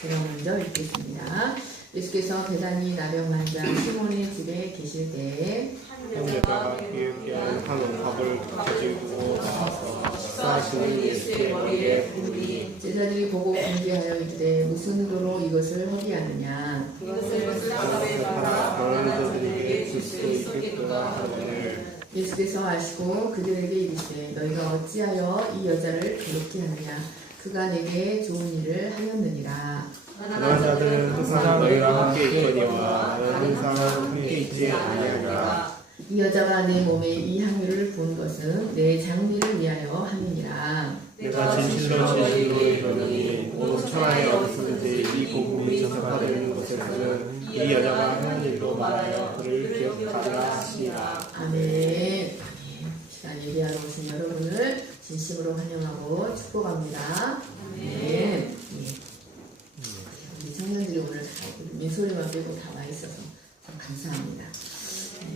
제가 먼저 읽겠습니다. 예수께서 베다니 나병 환자 시몬의 집에 계실 때에 한 여자가 기억기한 한 옥합을 가지고 나와서 식사하시는 예수의 머리에 붓니 제자들이 보고 공개하여 이르되 무슨 의도로 이것을 허비하느냐. 이것을 팔아 가난자들에게 줄 수 있겠도다 하거늘 예수께서 아시고 그들에게 이르시되 너희가 어찌하여 이 여자를 괴롭게 하느냐. 그가 내게 좋은 일을 하였느니라. 가난자들은 항상 너희와 함께 있거니와 나는 항상 함께 있지 아니하리라. 이 여자가 내 몸에 이 향유를 부은 것은 내 장미를 위하여 함이니라. 내가 진실로 이르노니 곧 천하에 어디서든지 이 복음이 전파되는 곳에서는 이 여자가 하는 일로 말하여 그를 기억하라 하시니라. 아멘. 시간 예배하러 오신 여러분을 진심으로 환영하고 축복합니다. 아멘. 우리 청년들이 오늘 민소리만 빼고 다 와 있어서 참 감사합니다.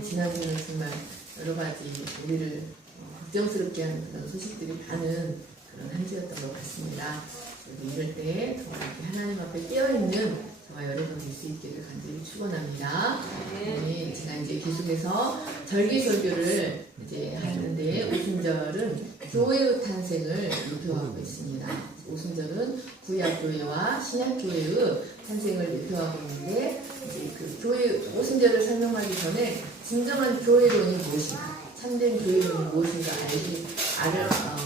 지난주는 정말 여러 가지 우리를 걱정스럽게 하는 그런 소식들이 많은 그런 한 주였던 것 같습니다. 이럴 때 정말 하나님 앞에 깨어있는 정말 여러분 될 수 있기를 간절히 축원합니다. 네, 제가 이제 계속해서 절기설교를 이제 하는데 오순절은 교회의 탄생을 목표하고 있습니다. 오순절은 구약교회와 신약교회의 탄생을 목표하고 있는데 이제 그 교회 오순절을 설명하기 전에 진정한 교회론이 무엇인가, 참된 교회론이 무엇인가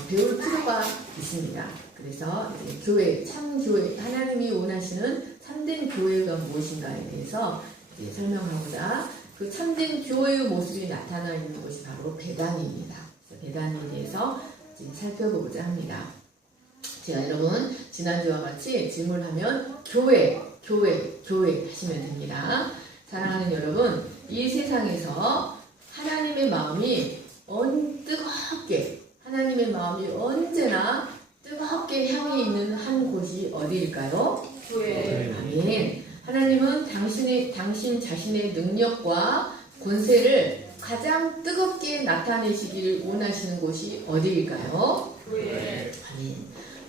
배울 필요가 있습니다. 그래서 이제 교회, 참 교회, 하나님이 원하시는 참된 교회가 무엇인가에 대해서 이제 설명하고자 그 참된 교회의 모습이 나타나 있는 것이 바로 배단입니다. 배단에 대해서 지금 살펴보고자 합니다. 제가 여러분 지난주와 같이 질문을 하면 교회 하시면 됩니다. 사랑하는 여러분, 이 세상에서 하나님의 마음이 하나님의 마음이 언제나 뜨겁게 향해 있는 한 곳이 어디일까요? 교회. 아멘. 하나님은 당신 자신의 능력과 권세를 가장 뜨겁게 나타내시기를 원하시는 곳이 어디일까요? 교회. 아멘.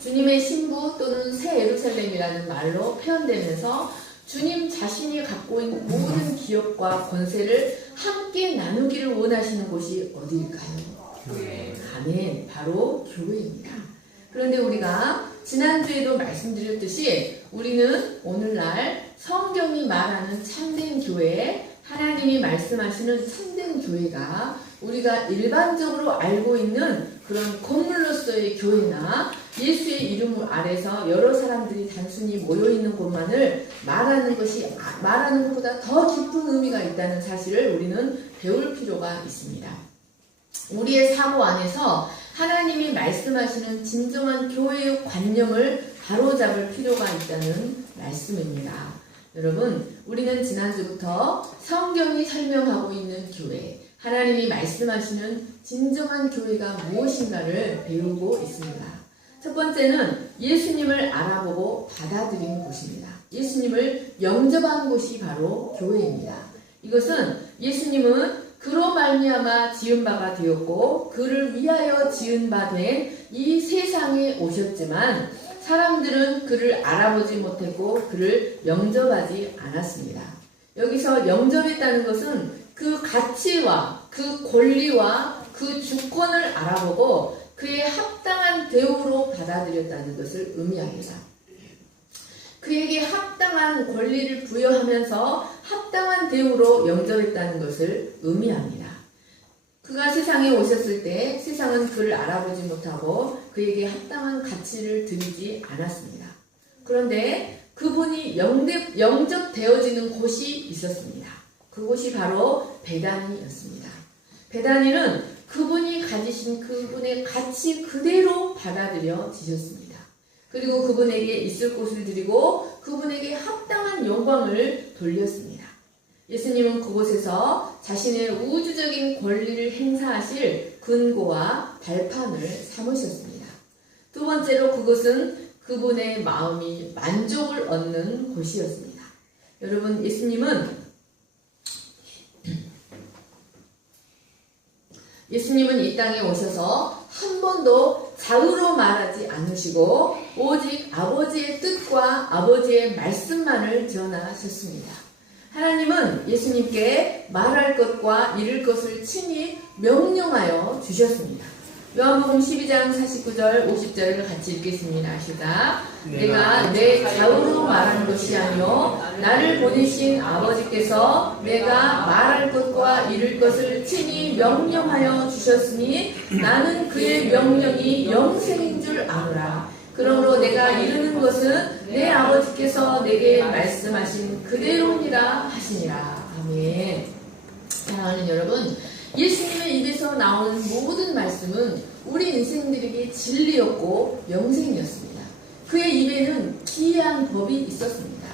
주님의 신부 또는 새 예루살렘이라는 말로 표현되면서 주님 자신이 갖고 있는 모든 기업과 권세를 함께 나누기를 원하시는 곳이 어디일까요? 교회. 아멘. 바로 교회입니다. 그런데 우리가 지난주에도 말씀드렸듯이 우리는 오늘날 성경이 말하는 참된 교회, 하나님이 말씀하시는 참된 교회가 우리가 일반적으로 알고 있는 그런 건물로서의 교회나 예수의 이름 아래서 여러 사람들이 단순히 모여있는 곳만을 말하는 것보다 더 깊은 의미가 있다는 사실을 우리는 배울 필요가 있습니다. 우리의 사고 안에서 하나님이 말씀하시는 진정한 교회의 관념을 바로잡을 필요가 있다는 말씀입니다. 여러분, 우리는 지난주부터 성경이 설명하고 있는 교회, 하나님이 말씀하시는 진정한 교회가 무엇인가를 배우고 있습니다. 첫 번째는 예수님을 알아보고 받아들인 곳입니다. 예수님을 영접한 곳이 바로 교회입니다. 이것은 예수님은 그로 말미암아 지은 바가 되었고 그를 위하여 지은 바 된 이 세상에 오셨지만 사람들은 그를 알아보지 못했고 그를 영접하지 않았습니다. 여기서 영접했다는 것은 그 가치와 그 권리와 그 주권을 알아보고 그의 합당한 대우로 받아들였다는 것을 의미합니다. 그에게 합당한 권리를 부여하면서 합당한 대우로 영접했다는 것을 의미합니다. 그가 세상에 오셨을 때 세상은 그를 알아보지 못하고 그에게 합당한 가치를 드리지 않았습니다. 그런데 그분이 영접되어지는 곳이 있었습니다. 그곳이 바로 베다니였습니다. 베다니는 그분이 가지신 그분의 가치 그대로 받아들여지셨습니다. 그리고 그분에게 있을 곳을 드리고 그분에게 합당한 영광을 돌렸습니다. 예수님은 그곳에서 자신의 우주적인 권리를 행사하실 근거와 발판을 삼으셨습니다. 두 번째로 그것은 그분의 마음이 만족을 얻는 곳이었습니다. 여러분, 예수님은 이 땅에 오셔서 한 번도 좌우로 말하지 않으시고 오직 아버지의 뜻과 아버지의 말씀만을 전하셨습니다. 하나님은 예수님께 말할 것과 이룰 것을 친히 명령하여 주셨습니다. 요한복음 12장 49절 50절을 같이 읽겠습니다. 시작. 내가 내 좌우로 말하는 것이 아니요 나를 보내신 아버지께서 내가 말할 것과 이룰 것을 친히 명령하여 주셨으니 나는 그의 명령이 영생인 줄 아노라. 그러므로 내가 이루는 것은 내 아버지께서 내게 말씀하신 그대로니라 하시니라. 아멘. 사랑하는 여러분, 예수님의 입에서 나오는 모든 말씀은 우리 인생들에게 진리였고 영생이었습니다. 그의 입에는 기이한 법이 있었습니다.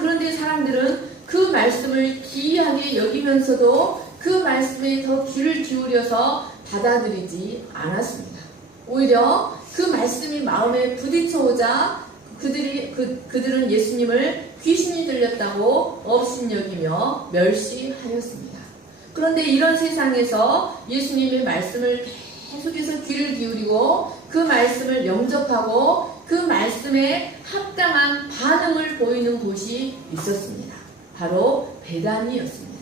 그런데 사람들은 그 말씀을 기이하게 여기면서도 그 말씀에 더 귀를 기울여서 받아들이지 않았습니다. 오히려 그 말씀이 마음에 부딪혀오자 그들은 예수님을 귀신이 들렸다고 업신여기며 멸시하였습니다. 그런데 이런 세상에서 예수님의 말씀을 계속해서 귀를 기울이고 그 말씀을 영접하고 그 말씀에 합당한 반응을 보이는 곳이 있었습니다. 바로 베다니였습니다.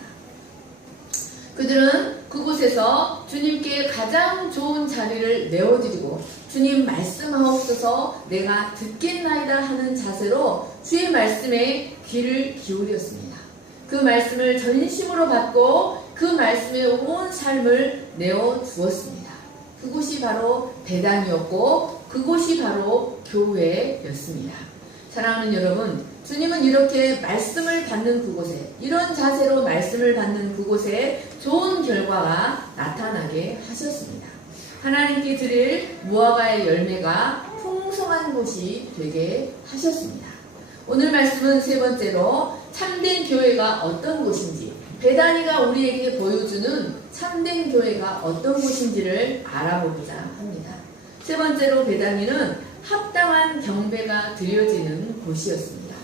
그들은 그곳에서 주님께 가장 좋은 자리를 내어드리고 주님 말씀하옵소서 내가 듣겠나이다 하는 자세로 주의 말씀에 귀를 기울였습니다. 그 말씀을 전심으로 받고 그 말씀에 온 삶을 내어주었습니다. 그곳이 바로 베단이었고 그곳이 바로 교회였습니다. 사랑하는 여러분, 주님은 이렇게 말씀을 받는 그곳에, 이런 자세로 말씀을 받는 그곳에 좋은 결과가 나타나게 하셨습니다. 하나님께 드릴 무화과의 열매가 풍성한 곳이 되게 하셨습니다. 오늘 말씀은 세 번째로 참된 교회가 어떤 곳인지, 베다니가 우리에게 보여주는 참된 교회가 어떤 곳인지를 알아보고자 합니다. 세 번째로 베다니는 합당한 경배가 드려지는 곳이었습니다.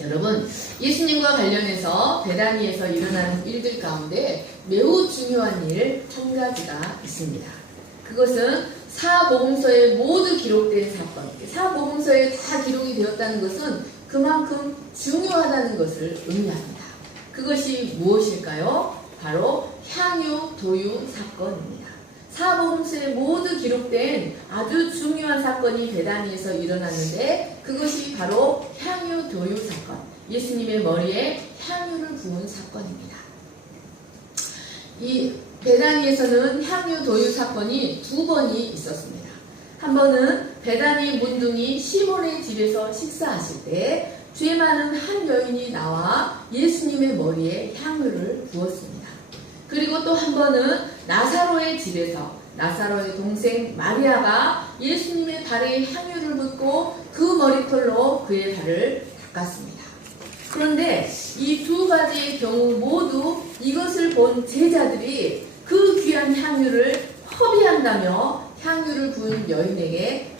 여러분, 예수님과 관련해서 베다니에서 일어나는 일들 가운데 매우 중요한 일 한 가지가 있습니다. 그것은 사복음서에 모두 기록된 사건, 사복음서에 다 기록이 되었다는 것은 그만큼 중요하다는 것을 의미합니다. 그것이 무엇일까요? 바로 향유 도유 사건입니다. 사복음서에 모두 기록된 아주 중요한 사건이 베다니에서 일어났는데 그것이 바로 향유 도유 사건, 예수님의 머리에 향유를 부은 사건입니다. 이 베다니에서는 향유 도유 사건이 두 번이 있었습니다. 한 번은 베다니 문둥이 시몬의 집에서 식사하실 때 죄 많은 한 여인이 나와 예수님의 머리에 향유를 부었습니다. 그리고 또 한 번은 나사로의 집에서 나사로의 동생 마리아가 예수님의 발에 향유를 붓고 그 머리털로 그의 발을 닦았습니다. 그런데 이 두 가지의 경우 모두 이것을 본 제자들이 그 귀한 향유를 허비한다며 향유를 부은 여인들에게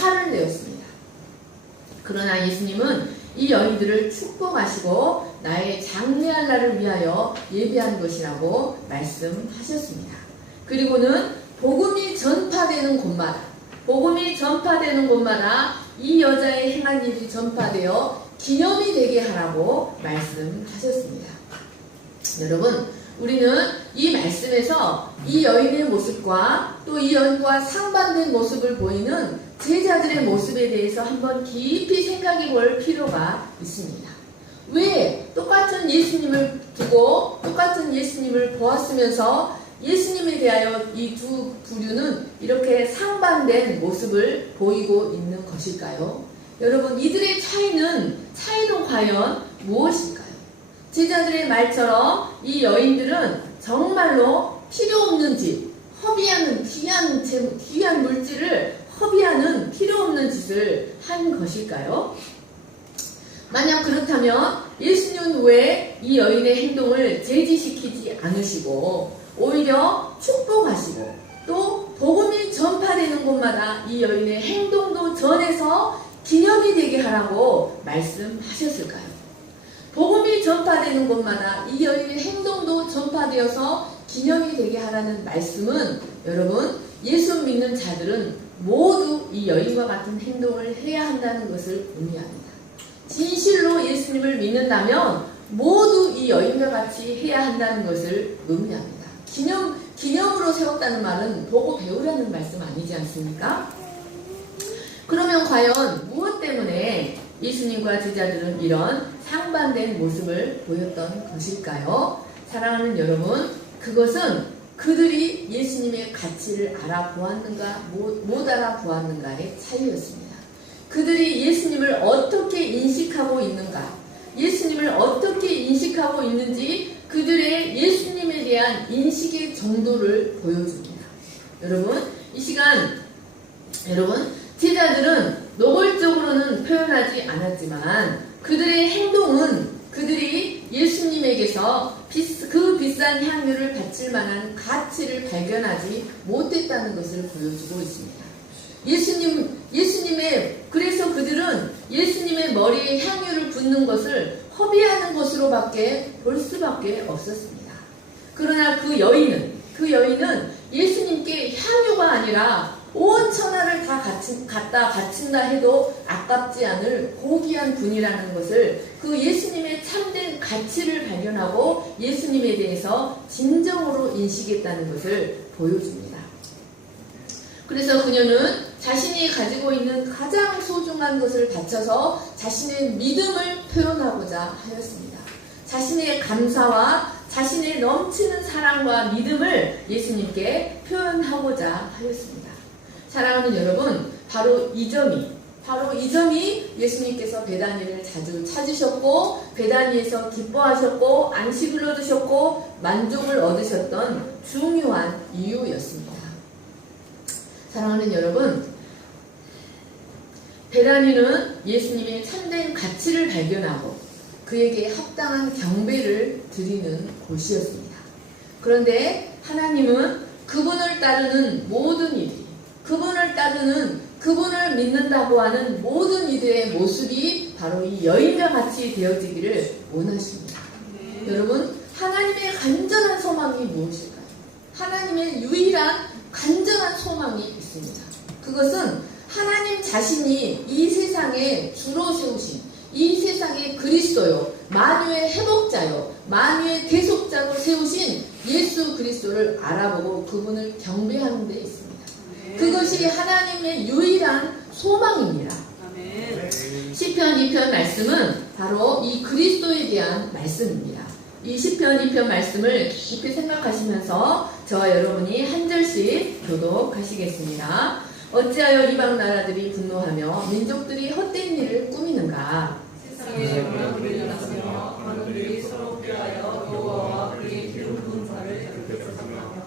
화를 내었습니다. 그러나 예수님은 이 여인들을 축복하시고 나의 장례할 날을 위하여 예비한 것이라고 말씀하셨습니다. 그리고는 복음이 전파되는 곳마다 이 여자의 행한 일이 전파되어 기념이 되게 하라고 말씀하셨습니다. 여러분, 우리는 이 말씀에서 이 여인의 모습과 또 이 여인과 상반된 모습을 보이는 제자들의 모습에 대해서 한번 깊이 생각해 볼 필요가 있습니다. 왜 똑같은 예수님을 두고 똑같은 예수님을 보았으면서 예수님에 대하여 이 두 부류는 이렇게 상반된 모습을 보이고 있는 것일까요? 여러분, 이들의 차이는 과연 무엇일까요? 제자들의 말처럼 이 여인들은 정말로 필요 없는 짓, 허비하는 귀한 물질을 허비하는 필요 없는 짓을 한 것일까요? 만약 그렇다면 예수님은 왜 이 여인의 행동을 제지시키지 않으시고 오히려 축복하시고 또 복음이 전파되는 곳마다 이 여인의 행동도 전해서 기념이 되게 하라고 말씀하셨을까요? 복음이 전파되는 곳마다 이 여인의 행동도 전파되어서 기념이 되게 하라는 말씀은 여러분, 예수 믿는 자들은 모두 이 여인과 같은 행동을 해야 한다는 것을 의미합니다. 진실로 예수님을 믿는다면 모두 이 여인과 같이 해야 한다는 것을 의미합니다. 기념으로 세웠다는 말은 보고 배우라는 말씀 아니지 않습니까? 그러면 과연 무엇 때문에 예수님과 제자들은 이런 상반된 모습을 보였던 것일까요? 사랑하는 여러분, 그것은 그들이 예수님의 가치를 알아보았는가 못 알아보았는가의 차이였습니다. 그들이 예수님을 어떻게 인식하고 있는가, 예수님을 어떻게 인식하고 있는지 그들의 예수님에 대한 인식의 정도를 보여줍니다. 여러분, 이 시간 제자들은 노골적으로는 표현하지 않았지만 그들의 행동은 그들이 예수님에게서 그 비싼 향유를 바칠 만한 가치를 발견하지 못했다는 것을 보여주고 있습니다. 그래서 그들은 예수님의 머리에 향유를 붓는 것을 허비하는 것으로밖에 볼 수밖에 없었습니다. 그러나 그 여인은 예수님께 향유가 아니라 온 천하를 다 갖다 바친다 해도 아깝지 않을 고귀한 분이라는 것을, 그 예수님의 참된 가치를 발견하고 예수님에 대해서 진정으로 인식했다는 것을 보여줍니다. 그래서 그녀는 자신이 가지고 있는 가장 소중한 것을 바쳐서 자신의 믿음을 표현하고자 하였습니다. 자신의 감사와 자신의 넘치는 사랑과 믿음을 예수님께 표현하고자 하였습니다. 사랑하는 여러분, 바로 이 점이 예수님께서 베다니를 자주 찾으셨고 베다니에서 기뻐하셨고 안식을 얻으셨고 만족을 얻으셨던 중요한 이유였습니다. 사랑하는 여러분, 베다니는 예수님의 참된 가치를 발견하고 그에게 합당한 경배를 드리는 곳이었습니다. 그런데 하나님은 그분을 따르는 모든 이들이, 그분을 믿는다고 하는 모든 이들의 모습이 바로 이 여인과 같이 되어지기를 원하십니다. 여러분, 하나님의 간절한 소망이 무엇일까요? 하나님의 유일한 간절한 소망이 있습니다. 그것은 하나님 자신이 이 세상에 주로 세우신, 이 세상의 그리스도요, 만유의 회복자요, 만유의 대속자로 세우신 예수 그리스도를 알아보고 그분을 경배하는 데 있습니다. 그것이 하나님의 유일한 소망입니다. 시편 2편 말씀은 바로 이 그리스도에 대한 말씀입니다. 이 시편 2편 말씀을 깊이 생각하시면서 저와 여러분이 한 절씩 교독하시겠습니다. 어찌하여 이방 나라들이 분노하며 민족들이 헛된 일을 꾸미는가? 세상에 분노를 일어나며 하늘들이 서로 꾀하여 여호와와 그의 기름 부은 자를 들켰으며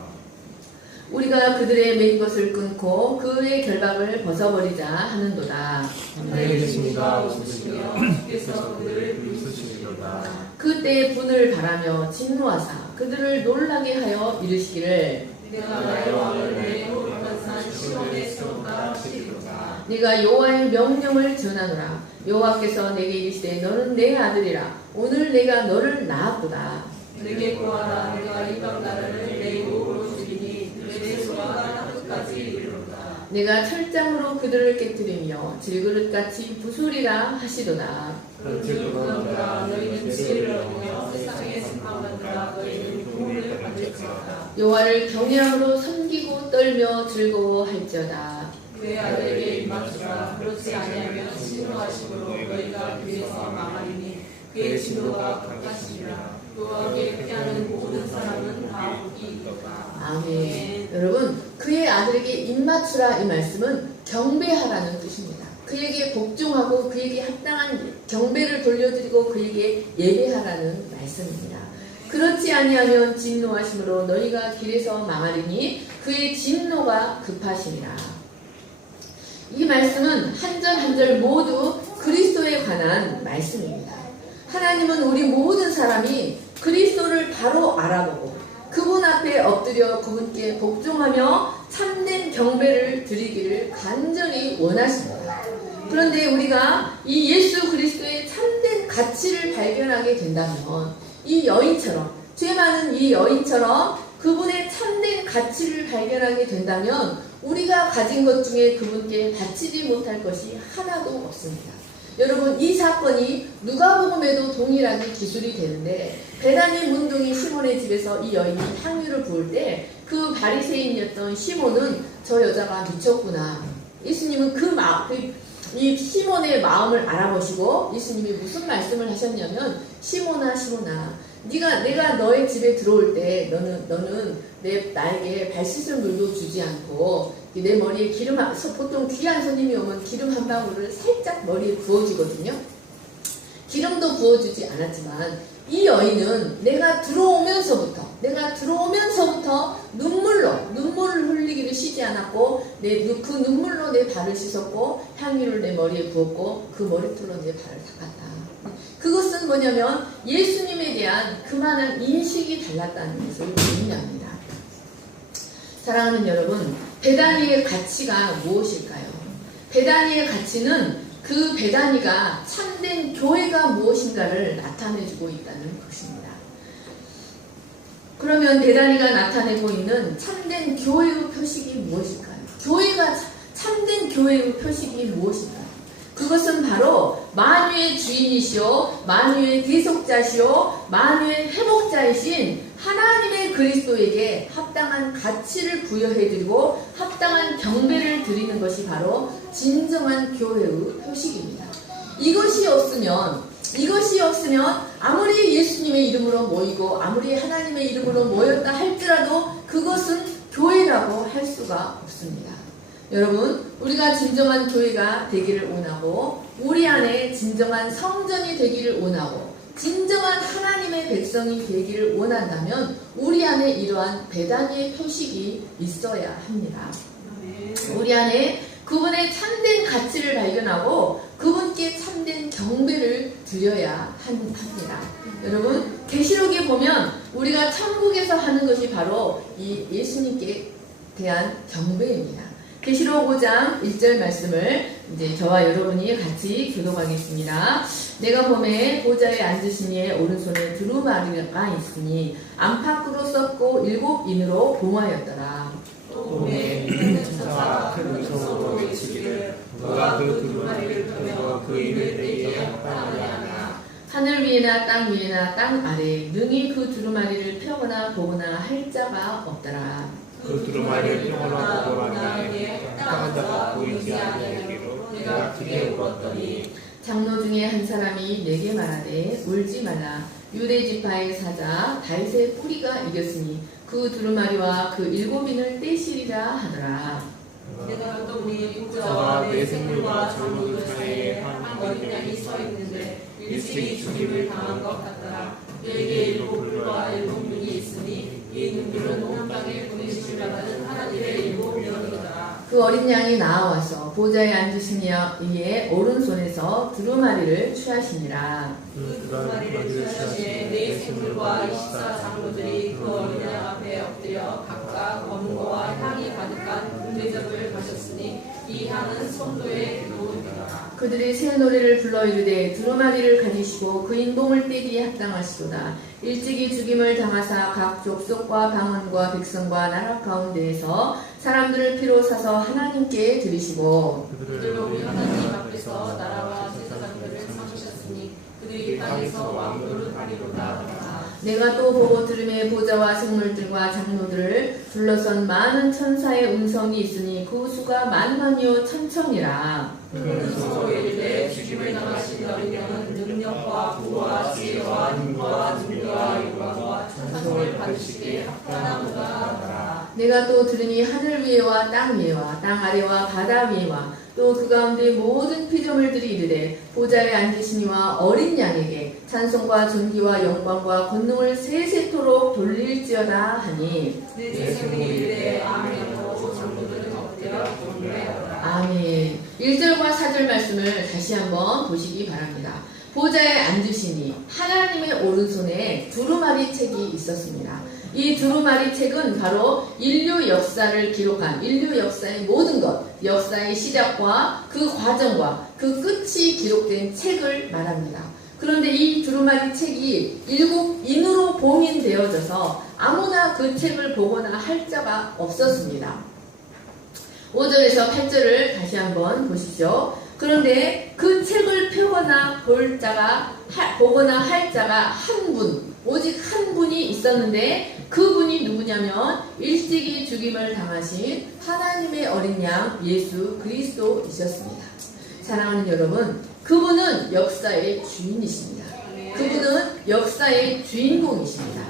우리가 그들의 맨 것을 끊고 그의 결박을 벗어버리자 하는도다. 하늘에 계십니다. 오시며 주께서 그들을 부르시리로다. 그때 분을 바라며 진노하사 그들을 놀라게 하여 이르시기를 내가 나의 왕을 내 거룩한 산 시온에 세웠다 하시리로다. 네가 여호와의 명령을 전하노라. 여호와께서 내게 이르시되 너는 내 아들이라. 오늘 내가 너를 낳았도다. 내게 구하라. 내가 이방 나라를 내 유업으로 주리니 내 소화가 끝까지 이르리로다. 내가 철장으로 그들을 깨뜨리며 질그릇같이 부수리라 하시도다. 그런즉 너희는 지혜를 얻으며 세상에 생각하느라 너희는 도움을 받을지어다. 여호와를 경외함으로 섬기고 떨며 즐거워할지어다. 그의 아들에게 입맞추라. 그렇지 아니하면 진노하심으로 너희가 그에서 망하리니 그의 진노가 강하시리라. 여호와께 피하는 모든 사람은 다 복이 있도다. 아멘. 여러분, 그의 아들에게 입맞추라 이 말씀은 경배하라는 뜻입니다. 그에게 복종하고 그에게 합당한 경배를 돌려드리고 그에게 예배하라는 말씀입니다. 그렇지 아니하면 진노하심으로 너희가 길에서 망하리니 그의 진노가 급하시니라. 이 말씀은 한 절 한 절 모두 그리스도에 관한 말씀입니다. 하나님은 우리 모든 사람이 그리스도를 바로 알아보고 그분 앞에 엎드려 그분께 복종하며 참된 경배를 드리기를 간절히 원하십니다. 그런데 우리가 이 예수 그리스도의 참된 가치를 발견하게 된다면 이 여인처럼, 죄 많은 이 여인처럼 그분의 참된 가치를 발견하게 된다면 우리가 가진 것 중에 그분께 바치지 못할 것이 하나도 없습니다. 여러분, 이 사건이 누가복음에도 동일하게 기술이 되는데 베다니 문둥이 시몬의 집에서 이 여인이 향유를 부을 때 그 바리새인이었던 시몬은 저 여자가 미쳤구나. 예수님은 이 시몬의 마음을 알아보시고 예수님이 무슨 말씀을 하셨냐면 시몬아 내가 너의 집에 들어올 때 너는 나에게 발 씻을 물도 주지 않고 내 머리에 보통 귀한 손님이 오면 기름 한 방울을 살짝 머리에 부어주거든요. 기름도 부어주지 않았지만 이 여인은 내가 들어오면서부터 눈물을 흘리기를 쉬지 않았고 그 눈물로 내 발을 씻었고 향유를 내 머리에 부었고 그 머리털로 내 발을 닦았다. 그것은 뭐냐면 예수님에 대한 그만한 인식이 달랐다는 것을 의미합니다. 사랑하는 여러분, 베다니의 가치가 무엇일까요? 베다니의 가치는 그 베다니가 참된 교회가 무엇인가를 나타내주고 있다는 것입니다. 그러면 베다니가 나타내고 있는 참된 교회의 표식이 무엇일까요? 참된 교회의 표식이 무엇일까요? 그것은 바로 만유의 주인이시오, 만유의 계속자시오, 만유의 회복자이신 하나님의 그리스도에게 합당한 가치를 부여해드리고 합당한 경배를 드리는 것이 바로 진정한 교회의 표식입니다. 이것이 없으면 아무리 예수님의 이름으로 모이고 아무리 하나님의 이름으로 모였다 할지라도 그것은 교회라고 할 수가 없습니다. 여러분, 우리가 진정한 교회가 되기를 원하고 우리 안에 진정한 성전이 되기를 원하고 진정한 하나님의 백성이 되기를 원한다면 우리 안에 이러한 베다니의 표식이 있어야 합니다. 우리 안에 그분의 참된 가치를 발견하고 그분께 참된 경배를 드려야 합니다. 여러분, 계시록에 보면 우리가 천국에서 하는 것이 바로 이 예수님께 대한 경배입니다. 계시록 5장 1절 말씀을 이제 저와 여러분이 같이 교독하겠습니다. 내가 보매 보좌에 앉으신 이의 오른손에 두루마리가 있으니 안팎으로 썼고 7인으로 봉하였더라. 보매 천사가 큰 음성으로 외치기를 너가 그 두루마리를 펴서 그 입을 내게 합당하냐. 하늘 위에나 땅 위에나 땅 아래 능히 그 두루마리를 펴거나 보거나 할 자가 없더라. 그 두루마리를 펴거나 보거나 합당한 자가 보이지 아니하기로 내가 크게 울었더니 장로 중에 한 사람이 내게 말하되 울지 마라. 유대 지파의 사자 다윗의 뿌리가 이겼으니 그 두루마리와 그 7인을 떼시리라 하더라. 내가 또 우리 보좌와 내 생물과 장로들 사이에 한 어린 양이 서 있는데 일찍이 죽임을 당한 것 같더라. 내게 7뿔과 7눈이 있으니 이 눈들은 온 땅에 보내심을 받은 하나님의 7명이더라. 그 어린 양이 나와서 보좌에 앉으신 이의 오른손에서 두루마리를 취하시니라. 그 두루마리를 취하시에 네 생물과 24 장로들이 그 어린 양 앞에 엎드려 각각 검거와 향이 가득한 은대접을 가졌으니 이 향은 성도의 기도이더라. 그들이 새 노래를 불러 이르되 두루마리를 가지시고 그 인봉을 떼기에 합당하시도다. 일찍이 죽임을 당하사 각 족속과 방언과 백성과 나라 가운데에서 사람들을 피로 사서 하나님께 드리시고 그들로 우리 하나님 앞에서 나라와 제사장들을 삼으셨으니 그들이 땅에서 왕노를 하리로다. 내가 또 보고 들음에 보좌와 생물들과 장로들을 둘러선 많은 천사의 음성이 있으니 그 수가 만만이요 천천이라. 그는 서로 이르되 죽임을 당하신 어린 양은 능력과 부와 지혜와 힘과 능력과 영광과 찬송을 받으시기에 합당하도다 하더라. 내가 또 들으니 하늘 위에와 땅 위에와 땅 아래와 바다 위에와 또 그 가운데 모든 피조물들이 이르되 보좌에 앉으시니와 어린 양에게 찬송과 존귀와 영광과 권능을 세세토록 돌릴지어다 하니 내 생물이 이르되 아멘 하고 장로들은 엎드려 경배하더라. 아멘. 1절과 4절 말씀을 다시 한번 보시기 바랍니다. 보좌에 앉으시니 하나님의 오른손에 두루마리 책이 있었습니다. 이 두루마리 책은 바로 인류 역사를 기록한 인류 역사의 모든 것, 역사의 시작과 그 과정과 그 끝이 기록된 책을 말합니다. 그런데 이 두루마리 책이 7인으로 봉인되어져서 아무나 그 책을 보거나 할 자가 없었습니다. 5절에서 8절을 다시 한번 보십시오. 그런데 그 책을 펴거나 보거나 할 자가 한 분, 오직 한 분이 있었는데 그분이 누구냐면 일찍이 죽임을 당하신 하나님의 어린 양 예수 그리스도이셨습니다. 사랑하는 여러분, 그분은 역사의 주인이십니다. 그분은 역사의 주인공이십니다.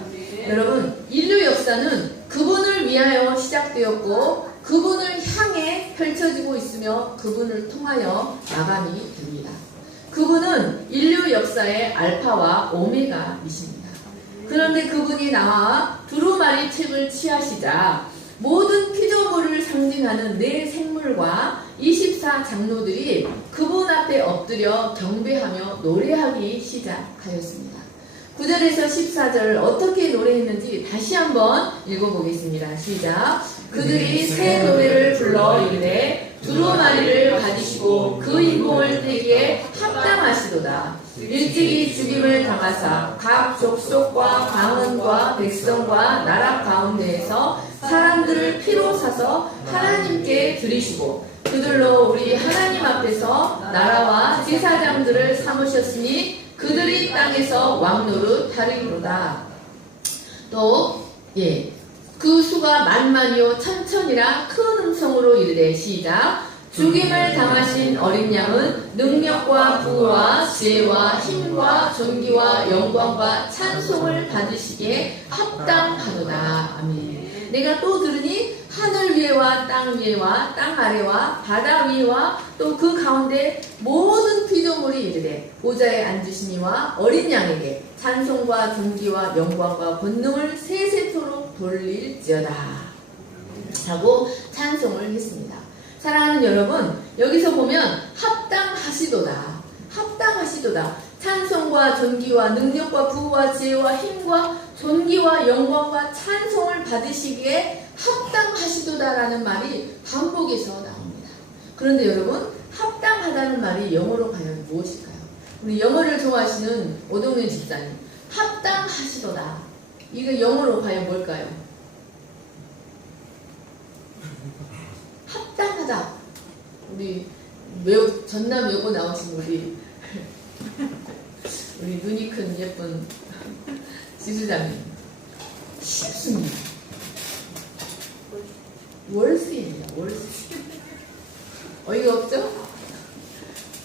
여러분, 인류 역사는 그분을 위하여 시작되었고 그분을 향해 펼쳐지고 있으며 그분을 통하여 마감이 됩니다. 그분은 인류 역사의 알파와 오메가이십니다. 그런데 그분이 나와 두루마리 책을 취하시자 모든 피조물을 상징하는 네 생물과 24 장로들이 그분 앞에 엎드려 경배하며 노래하기 시작하였습니다. 9절에서 14절 어떻게 노래했는지 다시 한번 읽어보겠습니다. 시작. 그들이 새 노래를 불러 이르되 두루마리를 가지시고 그 인공을 떼기에 합당하시도다. 일찍이 죽임을 당하사 각 족속과 방언과 백성과 나라 가운데에서 사람들을 피로 사서 하나님께 드리시고 그들로 우리 하나님 앞에서 나라와 제사장들을 삼으셨으니 그들이 땅에서 왕노릇 하리로다. 또 그 수가 만만이요 천천이라 큰 음성으로 이르되 시작. 죽임을 당하신 어린 양은 능력과 부와 지혜와 힘과 존귀와 영광과 찬송을 받으시기에 합당하도다. 아멘. 내가 또 들으니 하늘 위에와 땅 위에와 땅 아래와 바다 위와 또 그 가운데 모든 피조물이 이르되 보좌에 앉으시니와 어린 양에게 찬송과 존귀와 영광과 권능을 세세토록 돌릴지어다 하고 찬송을 했습니다. 사랑하는 여러분, 여기서 보면 합당하시도다. 합당하시도다. 찬송과 존귀와 능력과 부와 지혜와 힘과 존귀와 영광과 찬송을 받으시기에 합당하시도다라는 말이 반복해서 나옵니다. 그런데 여러분, 합당하다는 말이 영어로 과연 무엇일까요? 우리 영어를 좋아하시는 오동현 집사님, 합당하시도다. 이거 영어로 과연 뭘까요? 합당하다. 우리 전남 외고 나오신 우리 눈이 큰 예쁜 지수장님, 쉽습니다. 월수입니다. 월수. 어이가 없죠?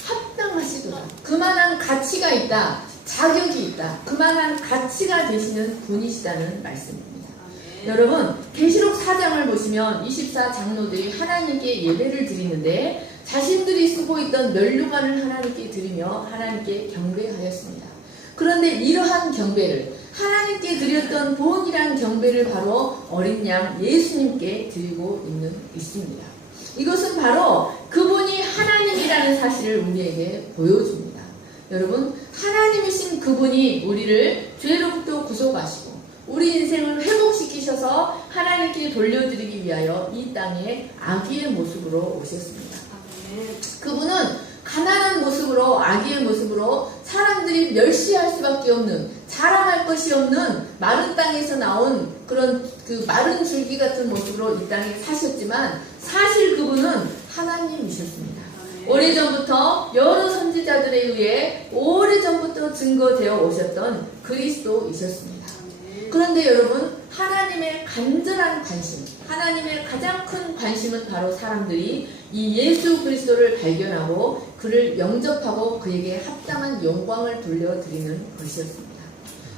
합당하시도다. 그만한 가치가 있다. 자격이 있다. 그만한 가치가 되시는 분이시다는 말씀입니다. 여러분, 계시록 4장을 보시면 24 장로들이 하나님께 예배를 드리는데 자신들이 쓰고 있던 면류관을 하나님께 드리며 하나님께 경배하였습니다. 그런데 이러한 경배를 하나님께 드렸던 본이란 경배를 바로 어린 양 예수님께 드리고 있습니다. 이것은 바로 그분이 하나님이라는 사실을 우리에게 보여줍니다. 여러분, 하나님이신 그분이 우리를 죄로부터 구속하시고 우리 인생을 회복시키셔서 하나님께 돌려드리기 위하여 이 땅에 아기의 모습으로 오셨습니다. 그분은 가난한 모습으로, 아기의 모습으로 사람들이 멸시할 수밖에 없는, 자랑할 것이 없는 마른 땅에서 나온 그런 그 마른 줄기 같은 모습으로 이 땅에 사셨지만 사실 그분은 하나님이셨습니다. 오래전부터 여러 선지자들에 의해 오래전부터 증거되어 오셨던 그리스도이셨습니다. 그런데 여러분, 하나님의 간절한 관심, 하나님의 가장 큰 관심은 바로 사람들이 이 예수 그리스도를 발견하고 그를 영접하고 그에게 합당한 영광을 돌려드리는 것이었습니다.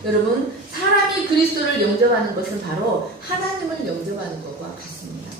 여러분, 사람이 그리스도를 영접하는 것은 바로 하나님을 영접하는 것과 같습니다.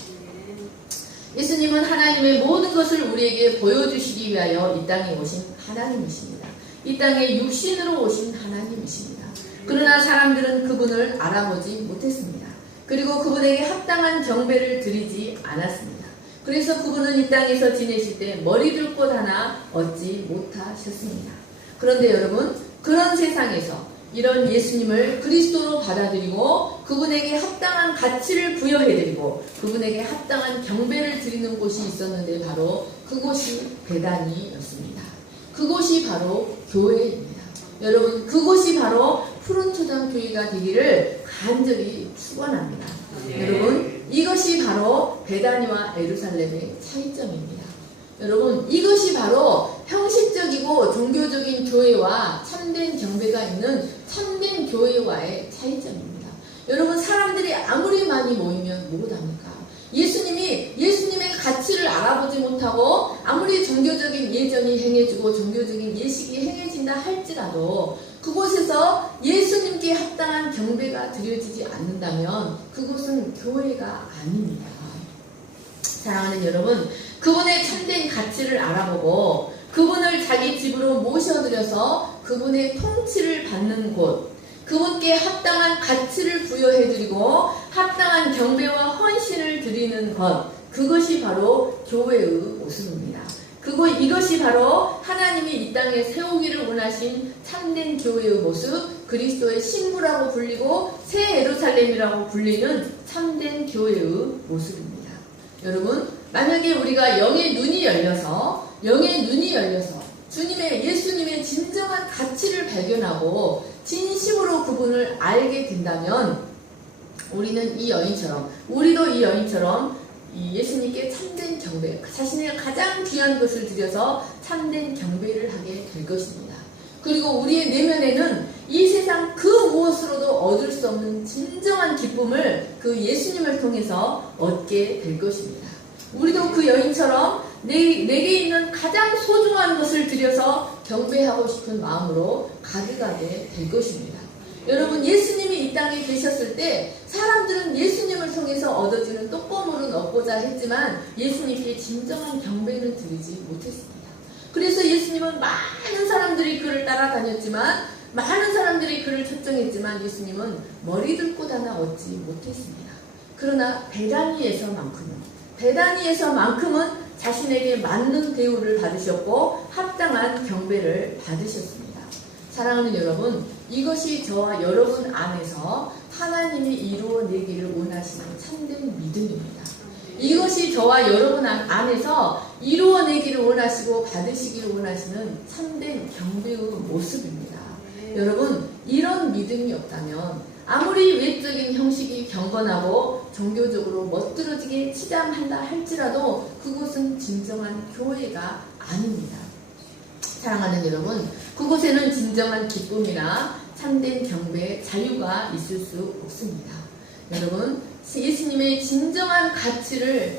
예수님은 하나님의 모든 것을 우리에게 보여주시기 위하여 이 땅에 오신 하나님이십니다. 이 땅에 육신으로 오신 하나님이십니다. 그러나 사람들은 그분을 알아보지 못했습니다. 그리고 그분에게 합당한 경배를 드리지 않았습니다. 그래서 그분은 이 땅에서 지내실 때 머리둘 곳 하나 얻지 못하셨습니다. 그런데 여러분, 그런 세상에서 이런 예수님을 그리스도로 받아들이고 그분에게 합당한 가치를 부여해드리고 그분에게 합당한 경배를 드리는 곳이 있었는데 바로 그곳이 베다니였습니다. 그곳이 바로 교회입니다. 여러분, 그곳이 바로 푸른 초장 교회가 되기를 간절히 축원합니다. 여러분, 이것이 바로 베다니와 예루살렘의 차이점입니다. 여러분, 이것이 바로 형식적이고 종교적인 교회와 참된 경배가 있는 참된 교회와의 차이점입니다. 여러분, 사람들이 아무리 많이 모이면 못합니까? 예수님의 가치를 알아보지 못하고 아무리 종교적인 예전이 행해지고 종교적인 예식이 행해진다 할지라도 그곳에서 예수님께 합당한 경배가 드려지지 않는다면 그곳은 교회가 아닙니다. 사랑하는 여러분, 그분의 참된 가치를 알아보고 그분을 자기 집으로 모셔들여서 그분의 통치를 받는 곳, 그분께 합당한 가치를 부여해드리고 합당한 경배와 헌신을 드리는 것, 그것이 바로 교회의 모습입니다. 이것이 바로 하나님이 이 땅에 세우기를 원하신 참된 교회의 모습, 그리스도의 신부라고 불리고 새 예루살렘이라고 불리는 참된 교회의 모습입니다. 여러분, 만약에 우리가 영의 눈이 열려서 예수님의 진정한 가치를 발견하고 진심으로 그분을 알게 된다면 우리도 이 여인처럼 이 예수님께 참된 경배, 자신의 가장 귀한 것을 들여서 참된 경배를 하게 될 것입니다. 그리고 우리의 내면에는 이 세상 그 무엇으로도 얻을 수 없는 진정한 기쁨을 그 예수님을 통해서 얻게 될 것입니다. 우리도 그 여인처럼 내게 있는 가장 소중한 것을 들여서 경배하고 싶은 마음으로 가득하게 될 것입니다. 여러분, 예수님이 이 땅에 계셨을 때 사람들은 예수님을 통해서 얻어지는 떡고물은 얻고자 했지만 예수님께 진정한 경배는 드리지 못했습니다. 그래서 예수님은 많은 사람들이 그를 따라다녔지만 많은 사람들이 그를 초청했지만 예수님은 머리 들고 하나 얻지 못했습니다. 그러나 베다니에서만큼은 자신에게 맞는 대우를 받으셨고 합당한 경배를 받으셨습니다. 사랑하는 여러분, 이것이 저와 여러분 안에서 하나님이 이루어내기를 원하시는 참된 믿음입니다. 이것이 저와 여러분 안에서 이루어내기를 원하시고 받으시기를 원하시는 참된 경배의 모습입니다. 여러분, 이런 믿음이 없다면 아무리 외적인 형식이 경건하고 종교적으로 멋들어지게 치장한다 할지라도 그곳은 진정한 교회가 아닙니다. 사랑하는 여러분, 그곳에는 진정한 기쁨이나 참된 경배의 자유가 있을 수 없습니다. 여러분, 예수님의 진정한 가치를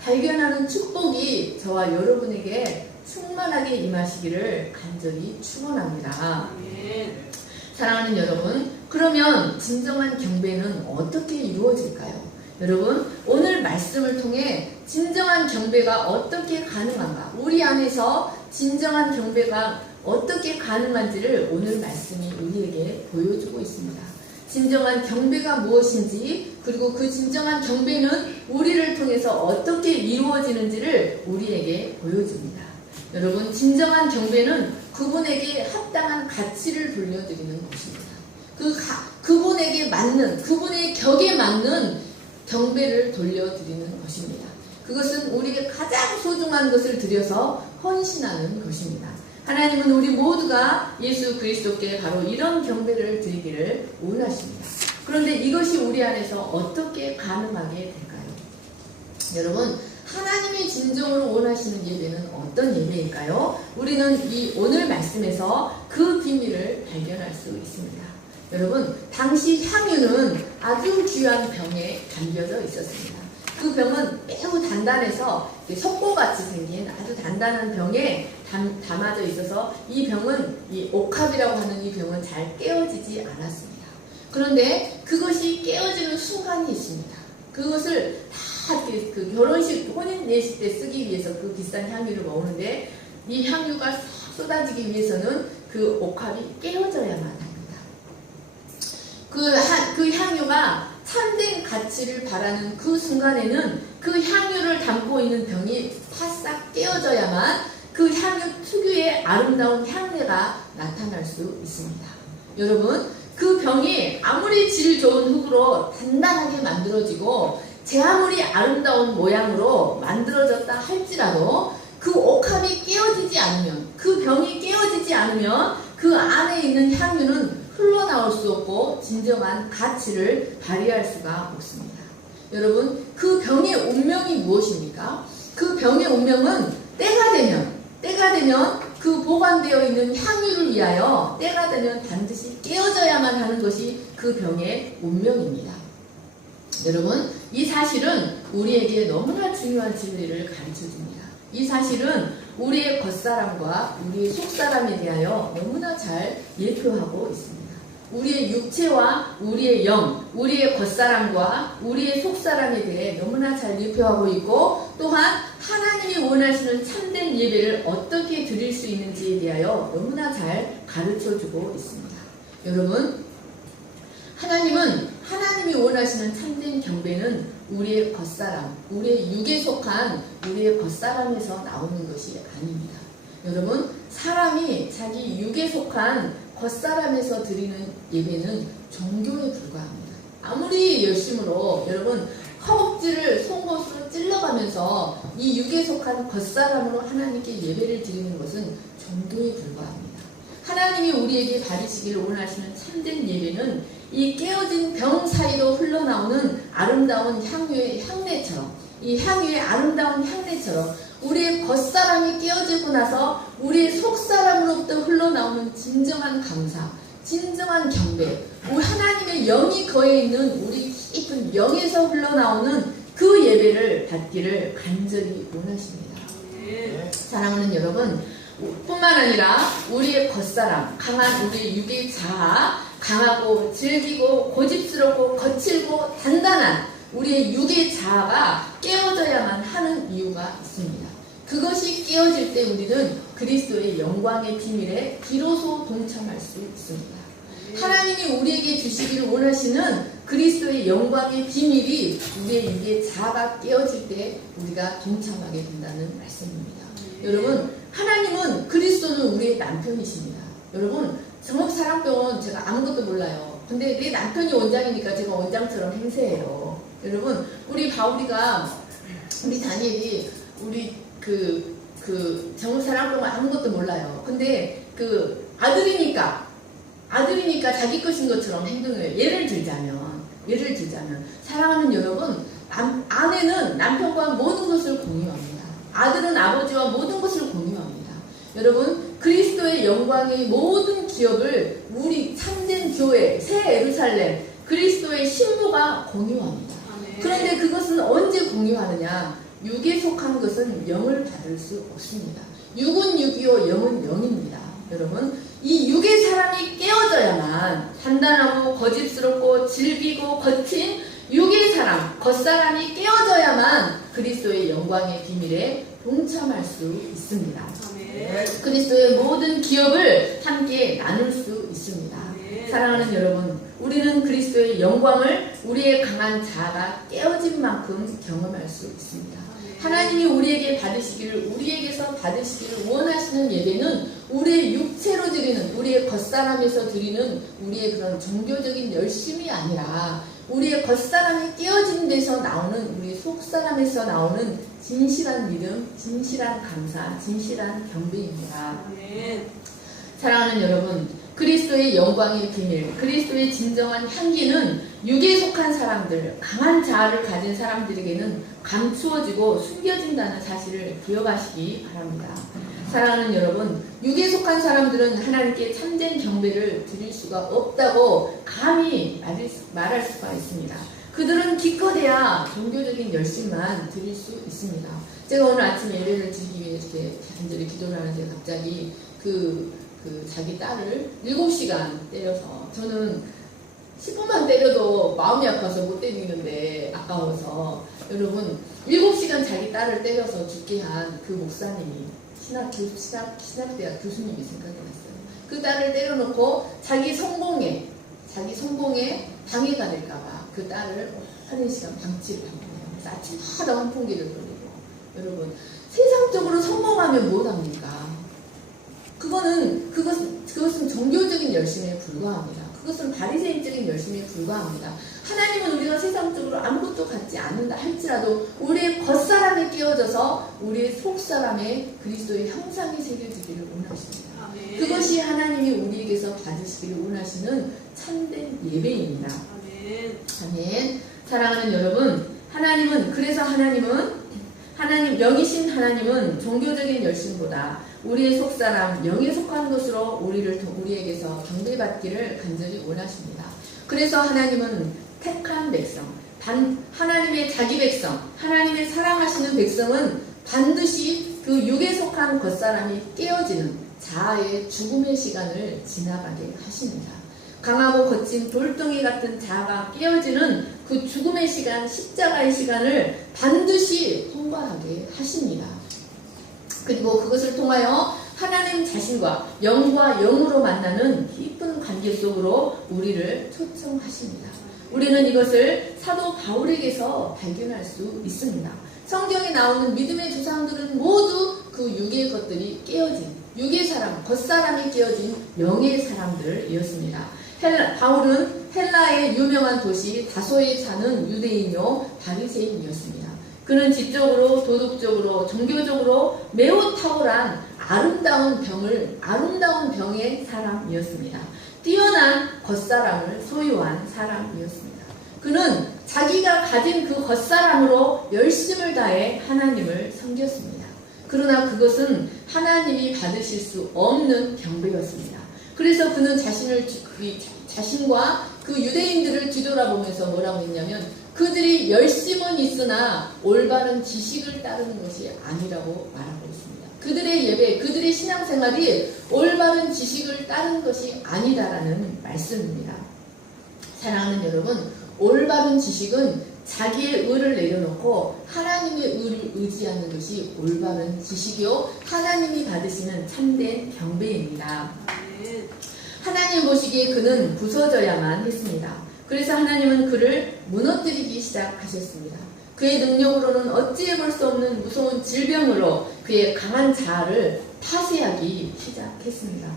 발견하는 축복이 저와 여러분에게 충만하게 임하시기를 간절히 축원합니다. 사랑하는 여러분, 그러면 진정한 경배는 어떻게 이루어질까요? 여러분, 오늘 말씀을 통해 진정한 경배가 어떻게 가능한가? 우리 안에서 진정한 경배가 어떻게 가능한지를 오늘 말씀이 우리에게 보여주고 있습니다. 진정한 경배가 무엇인지, 그리고 그 진정한 경배는 우리를 통해서 어떻게 이루어지는지를 우리에게 보여줍니다. 여러분, 진정한 경배는 그분에게 합당한 가치를 돌려드리는 것입니다. 그분에게 맞는, 그분의 격에 맞는 경배를 돌려드리는 것입니다. 그것은 우리에게 가장 소중한 것을 들여서 헌신하는 것입니다. 하나님은 우리 모두가 예수 그리스도께 바로 이런 경배를 드리기를 원하십니다. 그런데 이것이 우리 안에서 어떻게 가능하게 될까요? 여러분, 하나님이 진정으로 원하시는 예배는 어떤 예배일까요? 우리는 이 오늘 말씀에서 그 비밀을 발견할 수 있습니다. 여러분, 당시 향유는 아주 귀한 병에 담겨져 있었습니다. 그 병은 매우 단단해서 석고같이 생긴 아주 단단한 병에 담아져 있어서 이 병은, 이 옥합이라고 하는 이 병은 잘 깨어지지 않았습니다. 그런데 그것이 깨어지는 순간이 있습니다. 그것을 다 그 결혼식, 혼인 예식 때 쓰기 위해서 그 비싼 향유를 먹는데 이 향유가 싹 쏟아지기 위해서는 그 옥합이 깨어져야만 합니다. 그 향유가 참된 가치를 바라는 그 순간에는 그 향유를 담고 있는 병이 바싹 깨어져야만 그 향유 특유의 아름다운 향내가 나타날 수 있습니다. 여러분, 그 병이 아무리 질 좋은 흙으로 단단하게 만들어지고 제 아무리 아름다운 모양으로 만들어졌다 할지라도 그 옥합이 깨어지지 않으면, 그 병이 깨어지지 깨어지지 않으면 그 안에 있는 향유는 흘러나올 수 없고 진정한 가치를 발휘할 수가 없습니다. 여러분, 그 병의 운명이 무엇입니까? 그 병의 운명은 때가 되면 그 보관되어 있는 향유를 위하여 때가 되면 반드시 깨어져야만 하는 것이 그 병의 운명입니다. 여러분, 이 사실은 우리에게 너무나 중요한 진리를 가르쳐줍니다. 이 사실은 우리의 겉사람과 우리의 속사람에 대하여 너무나 잘 예표하고 있습니다. 우리의 육체와 우리의 영, 우리의 겉사람과 우리의 속사람에 대해 너무나 잘 예표하고 있고, 또한 하나님이 원하시는 참된 예배를 어떻게 드릴 수 있는지에 대하여 너무나 잘 가르쳐주고 있습니다. 여러분, 하나님이 원하시는 참된 경배는 우리의 겉사람, 우리의 육에 속한 우리의 겉사람에서 나오는 것이 아닙니다. 여러분, 사람이 자기 육에 속한 겉사람에서 드리는 예배는 종교에 불과합니다. 아무리 열심으로 여러분 허벅지를 송곳으로 찔러가면서 이 육에 속한 겉사람으로 하나님께 예배를 드리는 것은 종교에 불과합니다. 하나님이 우리에게 받으시기를 원하시는 참된 예배는 이 깨어진 병 사이로 흘러나오는 아름다운 향유의 향내처럼, 이 향유의 아름다운 향내처럼 우리의 겉사람이 깨어지고 나서 우리의 속사람으로부터 흘러나오는 진정한 감사, 진정한 경배, 우리 하나님의 영이 거해 있는 우리 깊은 영에서 흘러나오는 그 예배를 받기를 간절히 원하십니다. 사랑하는 여러분, 뿐만 아니라 우리의 겉사람, 강한 우리의 육의 자아, 강하고 질기고 고집스럽고 거칠고 단단한 우리의 육의 자아가 깨어져야만 하는 이유가 있습니다. 그것이 깨어질 때 우리는 그리스도의 영광의 비밀에 비로소 동참할 수 있습니다. 하나님이 우리에게 주시기를 원하시는 그리스도의 영광의 비밀이 우리의 육의 자아가 깨어질 때 우리가 동참하게 된다는 말씀입니다. 여러분, 하나님은 그리스도는 우리의 남편이십니다. 여러분, 정읍사랑병원 제가 아무것도 몰라요. 근데 내 남편이 원장이니까 제가 원장처럼 행세해요. 여러분, 우리 바울이가, 우리 다니엘이, 우리 정읍사랑병원 아무것도 몰라요. 근데 아들이니까 자기 것인 것처럼 행동해요. 예를 들자면 사랑하는 여러분, 아내는 남편과 모든 것을 공유합니다. 아들은 아버지와 모든 것을 공유합니다. 여러분, 그리스도의 영광의 모든 기업을 우리 참된 교회, 새 예루살렘, 그리스도의 신부가 공유합니다. 그런데 그것은 언제 공유하느냐? 육에 속한 것은 영을 받을 수 없습니다. 육은 육이요 영은 영입니다. 여러분, 이 육의 사람이 깨어져야만, 단단하고 거짓스럽고 질기고 거친 육의 사람, 겉사람이 깨어져야만 그리스도의 영광의 비밀에 동참할 수 있습니다. 그리스도의 모든 기업을 함께 나눌 수 있습니다. 사랑하는 여러분, 우리는 그리스도의 영광을 우리의 강한 자아가 깨어진 만큼 경험할 수 있습니다. 하나님이 우리에게서 받으시기를 원하시는 예배는 우리의 육체로 드리는, 우리의 겉사람에서 드리는 우리의 그런 종교적인 열심이 아니라 우리의 겉사람이 깨어진 데서 나오는, 우리 속사람에서 나오는 진실한 믿음, 진실한 감사, 진실한 경배입니다. 사랑하는 여러분, 그리스도의 영광의 비밀, 그리스도의 진정한 향기는 육에 속한 사람들, 강한 자아를 가진 사람들에게는 감추어지고 숨겨진다는 사실을 기억하시기 바랍니다. 사랑하는 여러분, 육에 속한 사람들은 하나님께 참된 경배를 드릴 수가 없다고 감히 말할 수가 있습니다. 그들은 기껏해야 종교적인 열심만 드릴 수 있습니다. 제가 오늘 아침에 예배를 드리기 위해 이렇게 간절히 기도를 하는데 갑자기 자기 딸을 7시간 때려서, 저는 10분만 때려도 마음이 아파서 못 때리는데 아까워서, 여러분 7시간 자기 딸을 때려서 죽게 한 그 목사님이 신학대학 교수님이 생각이 났어요. 그 딸을 때려놓고 자기 성공에 방해가 될까봐 그 딸을 1시간 방치를 한 거예요. 그래서 아침마다 환풍기를 돌리고. 여러분, 세상적으로 성공하면 뭐합니까? 그것은 종교적인 열심에 불과합니다. 그것은 바리새인적인 열심에 불과합니다. 하나님은 우리가 세상적으로 아무것도 갖지 않는다 할지라도 우리의 겉사람에 끼어져서 우리의 속사람에 그리스도의 형상이 새겨지기를 원하십니다. 그것이 교회에서 받으시기를 원하시는 참된 예배입니다. 아멘. 사랑하는 여러분, 하나님 영이신 하나님은 종교적인 열심보다 우리의 속사람 영에 속한 것으로 우리에게서 경배받기를 간절히 원하십니다. 그래서 하나님은 택한 백성, 하나님의 자기 백성, 하나님의 사랑하시는 백성은 반드시 그 육에 속한 겉사람이 깨어지는 자아의 죽음의 시간을 지나가게 하십니다. 강하고 거친 돌덩이 같은 자아가 깨어지는 그 죽음의 시간, 십자가의 시간을 반드시 통과하게 하십니다. 그리고 그것을 통하여 하나님 자신과 영과 영으로 만나는 깊은 관계 속으로 우리를 초청하십니다. 우리는 이것을 사도 바울에게서 발견할 수 있습니다. 성경에 나오는 믿음의 조상들은 모두 그 육의 것들이 깨어진, 육의 사람, 겉사람이 깨어진 영의 사람들이었습니다. 바울은 헬라의 유명한 도시 다소에 사는 유대인요 바리새인이었습니다. 그는 지적으로, 도덕적으로, 종교적으로 매우 탁월한 아름다운 병의 사람이었습니다. 뛰어난 겉사람을 소유한 사람이었습니다. 그는 자기가 가진 그 겉사람으로 열심을 다해 하나님을 섬겼습니다. 그러나 그것은 하나님이 받으실 수 없는 경배였습니다. 그래서 그는 자신과 그 유대인들을 뒤돌아보면서 뭐라고 했냐면 그들이 열심은 있으나 올바른 지식을 따르는 것이 아니라고 말하고 있습니다. 그들의 예배, 그들의 신앙생활이 올바른 지식을 따르는 것이 아니다라는 말씀입니다. 사랑하는 여러분, 올바른 지식은 자기의 의를 내려놓고 하나님의 의를 의지하는 것이 올바른 지식이요 하나님이 받으시는 참된 경배입니다. 하나님 보시기에 그는 부서져야만 했습니다. 그래서 하나님은 그를 무너뜨리기 시작하셨습니다. 그의 능력으로는 어찌해볼 수 없는 무서운 질병으로 그의 강한 자아를 파쇄하기 시작했습니다.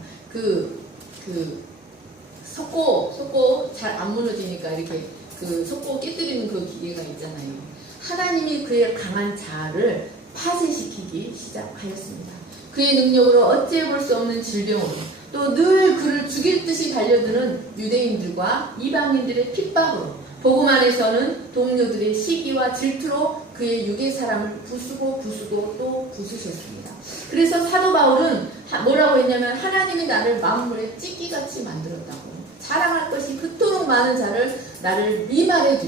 석고 잘 안 무너지니까 이렇게 그 석고 깨뜨리는 그 기계가 있잖아요. 하나님이 그의 강한 자아를 파쇄시키기 시작하였습니다. 그의 능력으로 어찌해볼 수 없는 질병으로 또 늘 그를 죽일 듯이 달려드는 유대인들과 이방인들의 핍박으로 복음 안에서는 동료들의 시기와 질투로 그의 육의 사람을 부수고 또 부수셨습니다. 그래서 사도 바울은 뭐라고 했냐면 하나님이 나를 만물의 찢기같이 만들었다고, 자랑할 것이 그토록 많은 자를 나를 미말해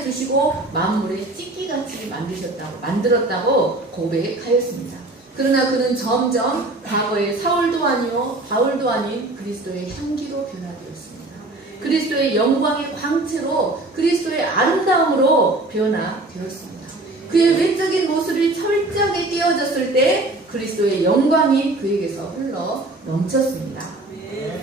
주시고 만물의 찢기같이 만들었다고 고백하였습니다. 그러나 그는 점점 과거의 사울도 아니요 바울도 아닌 그리스도의 향기로 변화되었습니다. 그리스도의 영광의 광채로, 그리스도의 아름다움으로 변화되었습니다. 그의 외적인 모습이 철저하게 깨어졌을 때 그리스도의 영광이 그에게서 흘러 넘쳤습니다.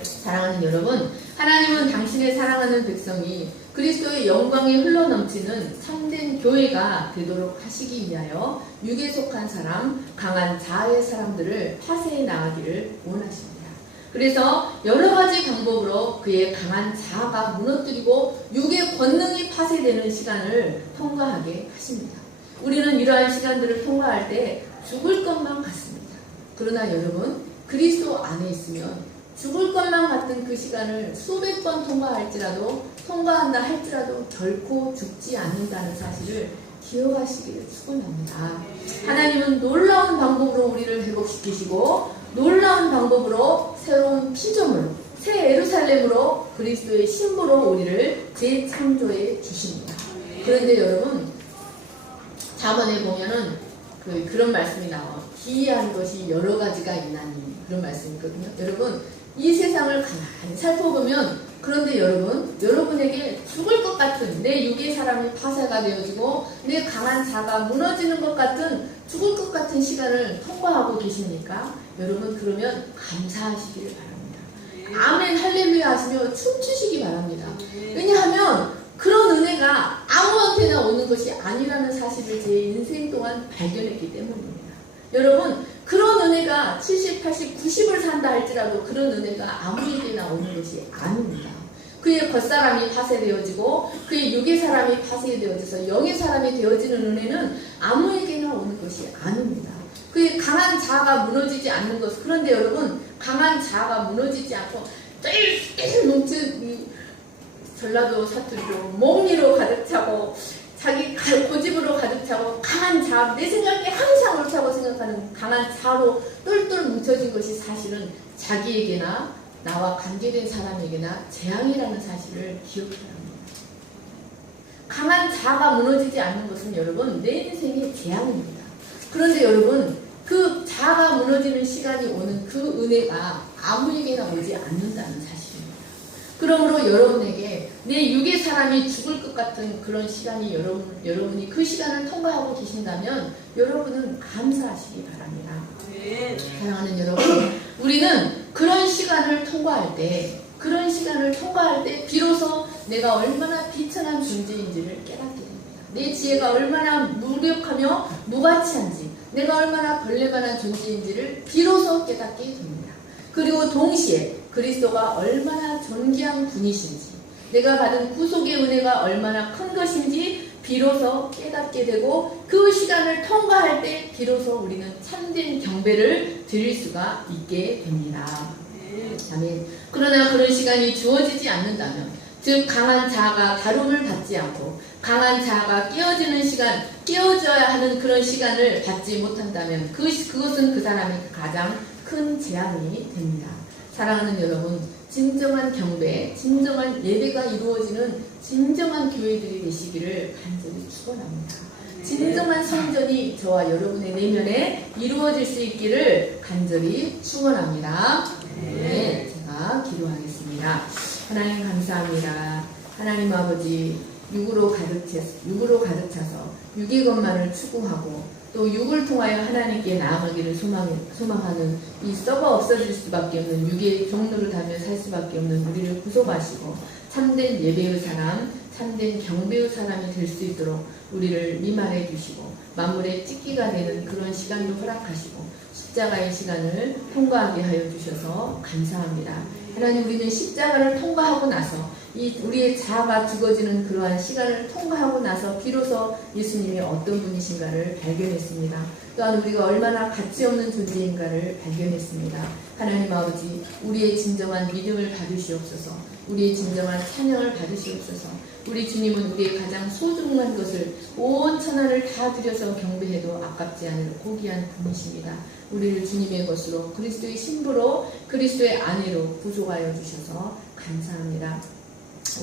사랑하는 여러분, 하나님은 당신의 사랑하는 백성이 그리스도의 영광이 흘러넘치는 참된 교회가 되도록 하시기 위하여 육에 속한 사람, 강한 자아의 사람들을 파쇄해 나가기를 원하십니다. 그래서 여러 가지 방법으로 그의 강한 자아가 무너뜨리고 육의 권능이 파쇄되는 시간을 통과하게 하십니다. 우리는 이러한 시간들을 통과할 때 죽을 것만 같습니다. 그러나 여러분, 그리스도 안에 있으면 죽을 것만 같은 그 시간을 수백 번 통과한다 할지라도 결코 죽지 않는다는 사실을 기억하시기를 축원합니다. 하나님은 놀라운 방법으로 우리를 회복시키시고 놀라운 방법으로 새로운 피조물, 새 예루살렘으로 그리스도의 신부로 우리를 재창조해 주십니다. 그런데 여러분, 자문에 보면은 그런 말씀이 나와요. 기이한 것이 여러 가지가 있나니, 그런 말씀이 있거든요. 여러분, 이 세상을 가만히 살펴보면, 그런데 여러분에게 죽을 것 같은, 내 육의 사람이 파쇄가 되어지고 내 강한 자가 무너지는 것 같은, 죽을 것 같은 시간을 통과하고 계십니까? 여러분, 그러면 감사하시기를 바랍니다. 아멘 할렐루야 하시며 춤추시기 바랍니다. 왜냐하면 그런 은혜가 아무한테나 오는 것이 아니라는 사실을 제 인생 동안 발견했기 때문입니다. 여러분, 그런 은혜가 70, 80, 90을 산다 할지라도 그런 은혜가 아무에게나 오는 것이 아닙니다. 그의 겉사람이 파쇄되어지고 그의 육의 사람이 파쇄되어져서 영의 사람이 되어지는 은혜는 아무에게나 오는 것이 아닙니다. 그 강한 자아가 무너지지 않는 것. 그런데 여러분, 강한 자아가 무너지지 않고 뜰뜰 뭉친 전라도 사투리로 몽리로 가득 차고 자기 고집으로 가득 차고 강한 자아, 내 생각에 항상 옳다고 생각하는 강한 자아로 똘똘 뭉쳐진 것이 사실은 자기에게나 나와 관계된 사람에게나 재앙이라는 사실을 기억해야 합니다. 강한 자아가 무너지지 않는 것은 여러분 내 인생의 재앙입니다. 그런데 여러분 그 자아가 무너지는 시간이 오는 그 은혜가 아무에게나 오지 않는다는 사실입니다. 그러므로 여러분에게 내 육의 사람이 죽을 것 같은 그런 시간이 여러분이 그 시간을 통과하고 계신다면 여러분은 감사하시기 바랍니다. 사랑하는 여러분, 우리는 그런 시간을 통과할 때 비로소 내가 얼마나 비천한 존재인지를 깨닫게 됩니다. 내 지혜가 얼마나 무력하며 무가치한지, 내가 얼마나 벌레만한 존재인지를 비로소 깨닫게 됩니다. 그리고 동시에 그리스도가 얼마나 존귀한 분이신지, 내가 받은 구속의 은혜가 얼마나 큰 것인지 비로소 깨닫게 되고, 그 시간을 통과할 때 비로소 우리는 참된 경배를 드릴 수가 있게 됩니다. 아멘. 그러나 그런 시간이 주어지지 않는다면, 즉 강한 자아가 다룸을 받지 않고 강한 자아가 깨어지는 시간, 깨어져야 하는 그런 시간을 받지 못한다면 그것은 그 사람의 가장 큰 재앙이 됩니다. 사랑하는 여러분, 진정한 경배, 진정한 예배가 이루어지는 진정한 교회들이 되시기를 간절히 축원합니다. 진정한 성전이 저와 여러분의 내면에 이루어질 수 있기를 간절히 축원합니다. 네, 제가 기도하겠습니다. 하나님 감사합니다. 하나님 아버지, 육으로 가득 차서 육의 것만을 추구하고 또 육을 통하여 하나님께 나아가기를 소망하는 이 썩어 없어질 수밖에 없는 육의 종로를 다며 살 수밖에 없는 우리를 구속하시고 참된 예배의 사람, 참된 경배의 사람이 될 수 있도록 우리를 미말해 주시고 만물의 찍기가 되는 그런 시간도 허락하시고 십자가의 시간을 통과하게 하여 주셔서 감사합니다. 하나님, 우리는 십자가를 통과하고 나서 우리의 자아가 죽어지는 그러한 시간을 통과하고 나서 비로소 예수님이 어떤 분이신가를 발견했습니다. 또한 우리가 얼마나 가치없는 존재인가를 발견했습니다. 하나님 아버지, 우리의 진정한 믿음을 받으시옵소서. 우리의 진정한 찬양을 받으시옵소서. 우리 주님은 우리의 가장 소중한 것을 온 천하를 다 들여서 경배해도 아깝지 않을 고귀한 분이십니다. 우리를 주님의 것으로 그리스도의 신부로 그리스도의 아내로 구속하여 주셔서 감사합니다.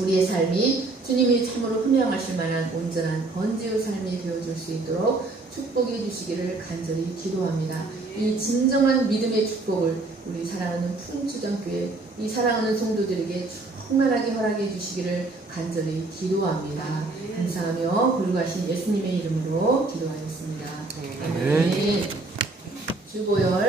우리의 삶이 주님이 참으로 흠양하실 만한 온전한 번지의 삶이 되어줄 수 있도록 축복해 주시기를 간절히 기도합니다. 이 진정한 믿음의 축복을 우리 사랑하는 푸른추정교회 이 사랑하는 성도들에게 충만하게 허락해 주시기를 간절히 기도합니다. 감사하며 거룩하신 예수님의 이름으로 기도하였습니다. 아멘. 주보열